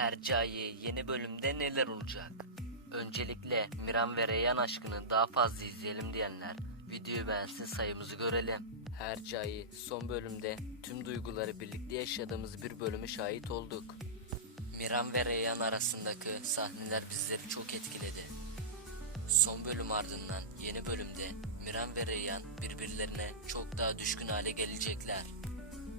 Hercai yeni bölümde neler olacak? Öncelikle Miran ve Reyhan aşkını daha fazla izleyelim diyenler videoyu beğensin sayımızı görelim. Hercai son bölümde tüm duyguları birlikte yaşadığımız bir bölümü şahit olduk. Miran ve Reyhan arasındaki sahneler bizleri çok etkiledi. Son bölüm ardından yeni bölümde Miran ve Reyhan birbirlerine çok daha düşkün hale gelecekler.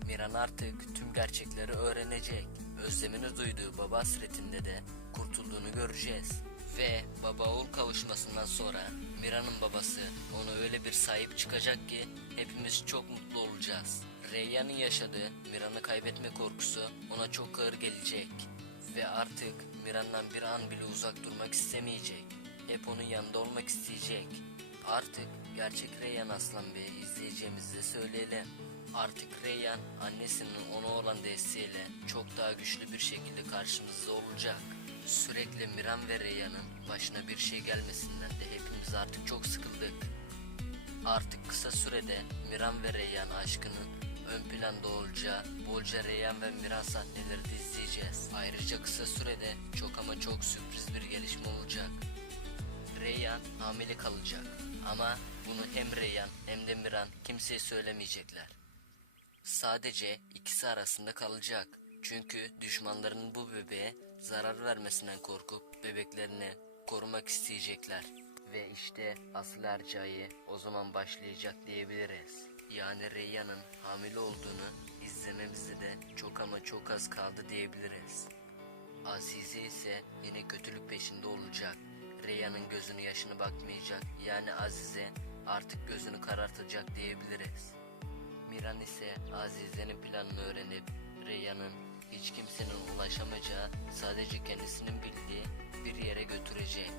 Miran artık tüm gerçekleri öğrenecek. Özlemini duyduğu baba hasretinde de kurtulduğunu göreceğiz. Ve baba oğul kavuşmasından sonra Mira'nın babası ona öyle bir sahip çıkacak ki hepimiz çok mutlu olacağız. Reyyan'ın yaşadığı Mira'nı kaybetme korkusu ona çok ağır gelecek. Ve artık Mira'ndan bir an bile uzak durmak istemeyecek. Hep onun yanında olmak isteyecek. Artık gerçek Reyyan Aslan Bey'i izleyeceğimizi söyleyelim. Artık Reyyan annesinin ona olan desteğiyle çok daha güçlü bir şekilde karşımızda olacak. Sürekli Miran ve Reyyan'ın başına bir şey gelmesinden de hepimiz artık çok sıkıldık. Artık kısa sürede Miran ve Reyyan aşkının ön planda olacağı bolca Reyyan ve Miran sahneleri de izleyeceğiz. Ayrıca kısa sürede çok ama çok sürpriz bir gelişme olacak. Reyyan hamile kalacak ama bunu hem Reyyan hem de Miran kimseye söylemeyecekler. Sadece ikisi arasında kalacak. Çünkü düşmanlarının bu bebeğe zarar vermesinden korkup bebeklerini korumak isteyecekler. Ve işte asıl Ercai o zaman başlayacak diyebiliriz. Yani Reyyan'ın hamile olduğunu izlememize de çok ama çok az kaldı diyebiliriz. Azize ise yine kötülük peşinde olacak. Reyhan'ın gözünü yaşını bakmayacak. Yani Azize artık gözünü karartacak diyebiliriz. Miran ise Azize'nin planını öğrenip Reyhan'ın hiç kimsenin ulaşamayacağı sadece kendisinin bildiği bir yere götürecek.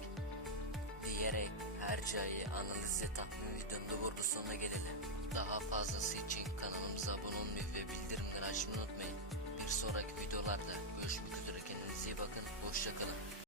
Diyerek Hercai'yi analiz ve tahmin videonun burada sonuna gelelim. Daha fazlası için kanalımıza abone olmayı ve bildirimleri açmayı unutmayın.